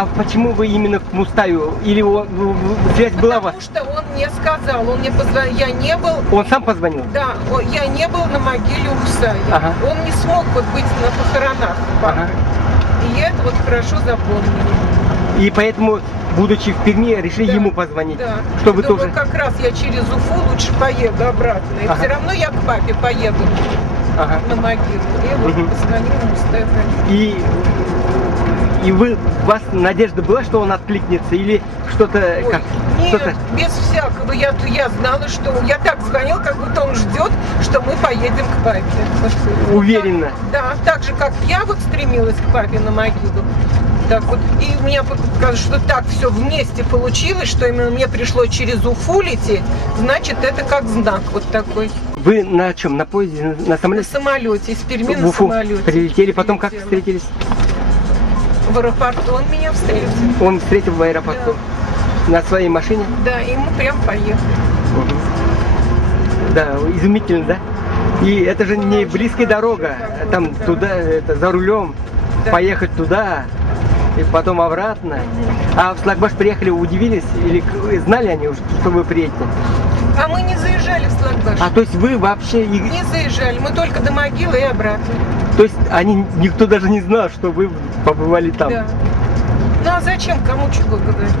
А почему вы именно к Мустаю? Или связь была у вас? Потому что он мне сказал, он мне позвонил, я не был... Он сам позвонил? Да, я не был на могиле у Мусая. Ага. Он не смог вот быть на похоронах. Ага. И я это вот хорошо запомнила. И поэтому, будучи в Перми, решили Да, ему позвонить, да. чтобы Думаю, тоже... как раз я через Уфу лучше поеду обратно. И Ага. все равно я к папе поеду на могилу. И вот позвонил Мустай Карим. И у вас надежда была, что он откликнется, или что-то как? Нет, без всякого. Я знала, что... Я так звонил, как будто он ждет, что мы поедем к папе. Вот. Уверенно? Да, так же, как я вот стремилась к папе на могилу. Так вот, и у меня показалось, что так все вместе получилось, что именно мне пришлось через Уфу лететь, значит, это как знак вот такой. Вы на чем? На поезде? На На самолете? самолете, из Перми В на Уфу самолете. прилетели, потом как Прилетела. встретились? В аэропорту он меня встретил. Он встретил в аэропорту на своей машине? Да, и мы прям поехали. Да, изумительно, да? И это же не близкая дорога, там туда, это за рулем, Да. поехать туда и потом обратно. А в Слагбаш приехали, удивились или знали они уже, что вы приедете? А мы не заезжали в Слагбаш. А то есть вы вообще... Не заезжали, мы только до могилы и обратно. То есть никто даже не знал, что вы побывали там. Да. Ну а зачем кому чего говорить?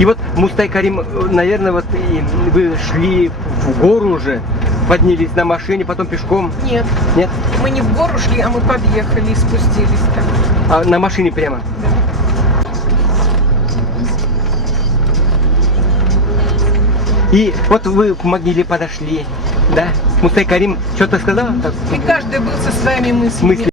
И вот Мустай Карим, наверное, вот и вы шли в гору уже, поднялись на машине, потом пешком. Нет, Нет? мы не в гору шли, а мы подъехали и спустились там. А на машине прямо? Да. И вот вы к могиле подошли, да? Мустай Карим что-то сказал? И каждый был со своими мыслями.